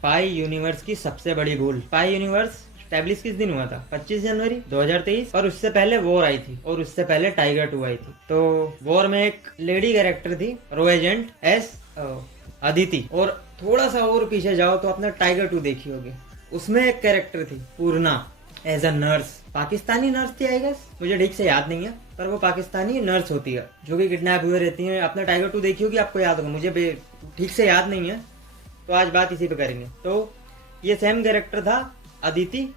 Spy universe की सबसे बड़ी भूल। स्पाई यूनिवर्स स्टैब्लिश किस दिन हुआ था? 25 जनवरी 2023। और उससे पहले वॉर आई थी, और उससे पहले टाइगर 2 आई थी। तो वॉर में एक लेडी कैरेक्टर थी, रो एजेंट एस अदिति। और थोड़ा सा और पीछे जाओ तो आपने टाइगर 2 देखी होगी, उसमें एक कैरेक्टर थी Purna as a nurse. Pakistani nurse थी आई गेस, मुझे ठीक से याद नहीं है, पर वो पाकिस्तानी नर्स होती है जो कि किडनैप हुए रहती है। आपने टाइगर 2 देखी होगी, आपको याद होगा, मुझे ठीक से याद नहीं है, तो आज बात इसी पे करेंगे। तो ये सेम कैरेक्टर था अदिति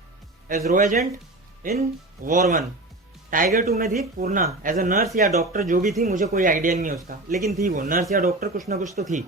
एज रो एजेंट इन वॉर 1। टाइगर 2 में थी पूर्णा एज अ नर्स या डॉक्टर, जो भी थी मुझे कोई आइडिया नहीं है उसका, लेकिन थी वो नर्स या डॉक्टर, कुछ ना कुछ तो थी।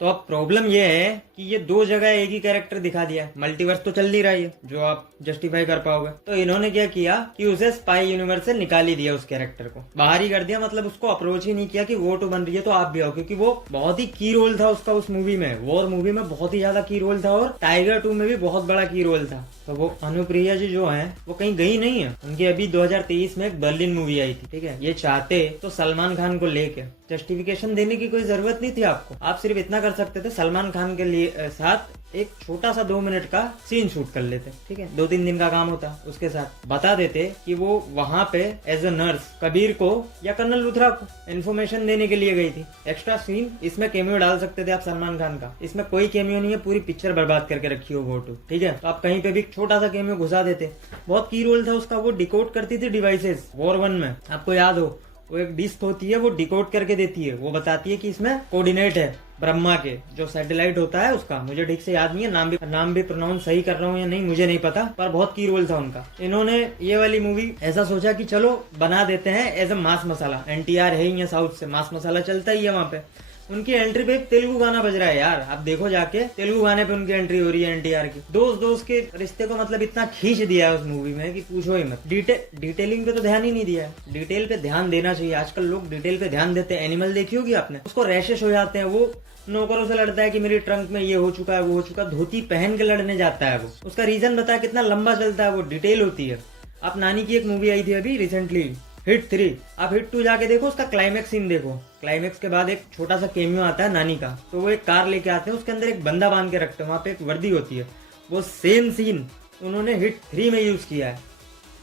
तो अब प्रॉब्लम ये है कि ये दो जगह एक ही कैरेक्टर दिखा दिया है। मल्टीवर्स तो चल नहीं रहा है, जो आप जस्टिफाई कर पाओगे। तो इन्होंने क्या किया कि उसे स्पाई यूनिवर्स से निकाल ही दिया, उस कैरेक्टर को बाहर ही कर दिया। मतलब उसको अप्रोच ही नहीं किया कि वो तो बन रही है तो आप भी आओ, क्योंकि वो बहुत ही की रोल था उसका उस मूवी में। वॉर मूवी में बहुत ही ज्यादा की रोल था, और टाइगर 2 में भी बहुत बड़ा की रोल था। तो वो अनुप्रिया जी जो है वो कहीं गई नहीं है। उनकी अभी 2023 में एक बर्लिन मूवी आई थी, ठीक है। ये चाहते तो सलमान खान को लेके जस्टिफिकेशन देने की कोई जरूरत नहीं थी आपको। आप सिर्फ इतना कर सकते थे, सलमान खान के लिए साथ एक छोटा सा 2 मिनट का सीन शूट कर लेते, ठीक है। 2-3 दिन का काम होता, उसके साथ बता देते कि वो वहां पे एज अ नर्स कबीर को या कर्नल लूथरा को इन्फॉर्मेशन देने के लिए गई थी। एक्स्ट्रा सीन इसमें कैमियो डाल सकते थे आप सलमान खान का। इसमें कोई कैमियो नहीं है, पूरी पिक्चर बर्बाद करके रखी हो वो 2, ठीक है। तो आप कहीं पे भी छोटा सा कैमियो घुसा देते। बहुत की रोल था उसका, वो डिकोड करती थी डिवाइसेस वॉर 1 में, आपको याद हो। वो एक डिस्क होती है, वो डिकोड करके देती है, वो बताती है कि इसमें कोऑर्डिनेट है ब्रह्मा के, जो सैटेलाइट होता है उसका। मुझे ठीक से याद नहीं है, नाम भी प्रोनाउंस सही कर रहा हूँ या नहीं मुझे नहीं पता, पर बहुत की रोल था उनका। इन्होंने ये वाली मूवी ऐसा सोचा कि चलो बना देते हैं एज अ मास मसाला। एनटीआर है ही साउथ से, मास मसाला चलता ही है वहाँ पे। उनकी एंट्री पे एक तेलुगु गाना बज रहा है यार, आप देखो जाके, तेलुगु गाने पे उनकी एंट्री हो रही है एनटीआर की। दोस्त के रिश्ते को मतलब इतना खींच दिया है उस मूवी में कि पूछो ही मत। डिटेलिंग पे तो ध्यान ही नहीं दिया है। डिटेल पे ध्यान देना चाहिए, आजकल लोग डिटेल पे ध्यान देते हैं। एनिमल देखी होगी आपने, उसको रैशेस हो जाते हैं, वो नौकरों से लड़ता है कि मेरी ट्रंक में ये हो चुका है वो हो चुका है, धोती पहन के लड़ने जाता है वो। उसका रीजन बताया, कितना लंबा चलता है वो, डिटेल होती है। आप नानी की एक मूवी आई थी अभी रिसेंटली, हिट 3, आप हिट 2 जाके देखो, उसका क्लाइमेक्स सीन देखो। क्लाइमेक्स के बाद एक छोटा सा केमियो आता है नानी का, तो वो एक कार लेके आते हैं, उसके अंदर एक बंदा बांध के रखते हैं, वहां पे एक वर्दी होती है। वो सेम सीन उन्होंने हिट 3 में यूज किया है,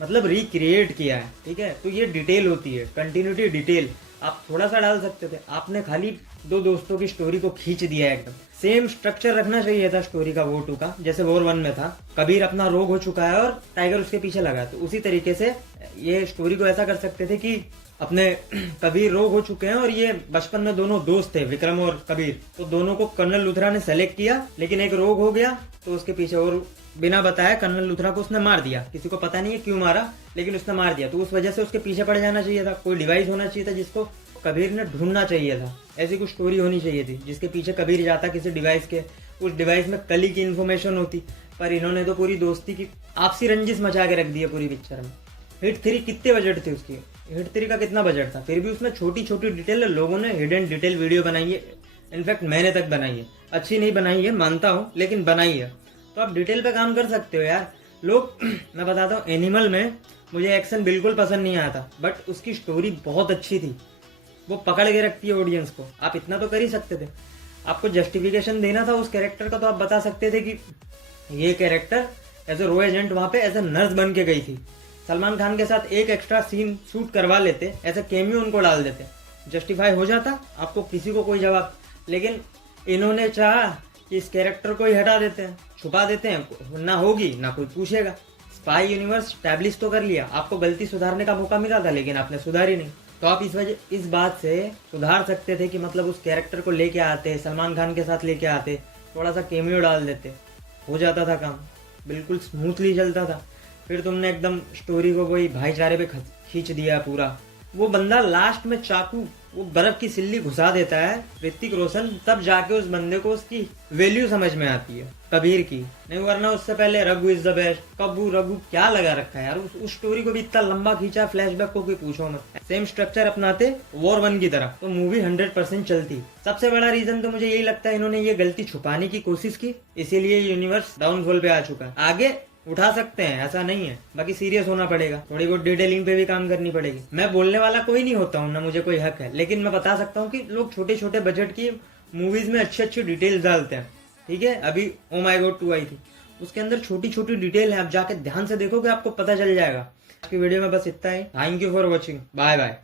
मतलब रिक्रिएट किया है, ठीक है। तो ये डिटेल होती है, कंटिन्यूटी डिटेल। आप थोड़ा सा डाल सकते थे, आपने खाली दो दोस्तों की स्टोरी को खींच दिया एकदम। सेम स्ट्रक्चर रखना चाहिए था स्टोरी का वॉर 2 का, जैसे वॉर 1 में था। कबीर अपना रोग हो चुका है और टाइगर उसके पीछे लगा है, तो उसी तरीके से ये स्टोरी को ऐसा कर सकते थे कि अपने कबीर रोग हो चुके हैं और ये बचपन में दोनों दोस्त थे, विक्रम और कबीर। तो दोनों को कर्नल लूथरा ने सेलेक्ट किया, लेकिन एक रोग हो गया तो उसके पीछे, और बिना बताया कर्नल लूथरा को उसने मार दिया। किसी को पता नहीं है क्यों मारा, लेकिन उसने मार दिया। तो उस वजह से उसके पीछे पड़ जाना चाहिए था, कोई डिवाइस होना चाहिए था जिसको कबीर ने ढूंढना चाहिए था। ऐसी कुछ स्टोरी होनी चाहिए थी जिसके पीछे कबीर जाता किसी डिवाइस के, उस डिवाइस में कली की इन्फॉर्मेशन होती। पर इन्होंने तो पूरी दोस्ती की आपसी रंजिश मचा के रख दी है पूरी पिक्चर में। हिट 3 कितने बजट थी उसकी? हिट 3 का कितना बजट था? फिर भी उसमें छोटी छोटी डिटेल लोगों ने हिडन डिटेल वीडियो बनाई है। इनफैक्ट मैंने तक बनाई है, अच्छी नहीं बनाई है मानता हूँ, लेकिन बनाई है। तो आप डिटेल पे काम कर सकते हो यार। लोग मैं बताता हूँ, एनिमल में मुझे एक्शन बिल्कुल पसंद नहीं आया था, बट उसकी स्टोरी बहुत अच्छी थी, वो पकड़ के रखती है ऑडियंस को। आप इतना तो कर ही सकते थे। आपको जस्टिफिकेशन देना था उस कैरेक्टर का, तो आप बता सकते थे कि ये कैरेक्टर एज ए रो एजेंट वहां पे एज ए नर्स बन के गई थी। सलमान खान के साथ एक एक्स्ट्रा सीन शूट करवा लेते, ऐसे केमियो उनको डाल देते, जस्टिफाई हो जाता, आपको किसी को कोई जवाब। लेकिन इन्होंने चाहा कि इस कैरेक्टर को ही हटा देते हैं, छुपा देते हैं, ना होगी ना कोई पूछेगा। स्पाई यूनिवर्स स्टैब्लिश तो कर लिया, आपको गलती सुधारने का मौका मिला था, लेकिन आपने सुधारी नहीं। तो आप इस बात से सुधार सकते थे कि मतलब उस कैरेक्टर को लेके आते, सलमान खान के साथ लेके आते, थोड़ा सा केमियो डाल देते, हो जाता था काम, बिल्कुल स्मूथली चलता था। फिर तुमने एकदम स्टोरी को वही भाईचारे पे खींच दिया पूरा। वो बंदा लास्ट में चाकू, वो बर्फ की सिल्ली घुसा देता है ऋतिक रोशन, तब जाके उस बंदे को उसकी वैल्यू समझ में आती है कबीर की, नहीं वरना उससे पहले Raghu is the best, Kabbu Raghu क्या लगा रखा है यार। उस स्टोरी को भी इतना लंबा खींचा, फ्लैशबैक को कोई पूछो मत। सेम स्ट्रक्चर अपनाते वॉर 1 की तरह, तो मूवी 100% चलती। सबसे बड़ा रीजन तो मुझे यही लगता है, इन्होंने ये गलती छुपाने की कोशिश की, इसीलिए यूनिवर्स डाउनफॉल पे आ चुका है। आगे उठा सकते हैं, ऐसा नहीं है, बाकी सीरियस होना पड़ेगा, थोड़ी बहुत डिटेलिंग पे भी काम करनी पड़ेगी। मैं बोलने वाला कोई नहीं होता हूँ, ना मुझे कोई हक है, लेकिन मैं बता सकता हूँ कि लोग छोटे छोटे बजट की मूवीज में अच्छी अच्छी डिटेल्स डालते हैं, ठीक है, अभी ओ माय गॉड 2 आई थी, उसके अंदर छोटी छोटी डिटेल है, आप जाके ध्यान से देखोगे आपको पता चल जाएगा। आज की वीडियो में बस इतना ही। Thank you for watching, bye bye.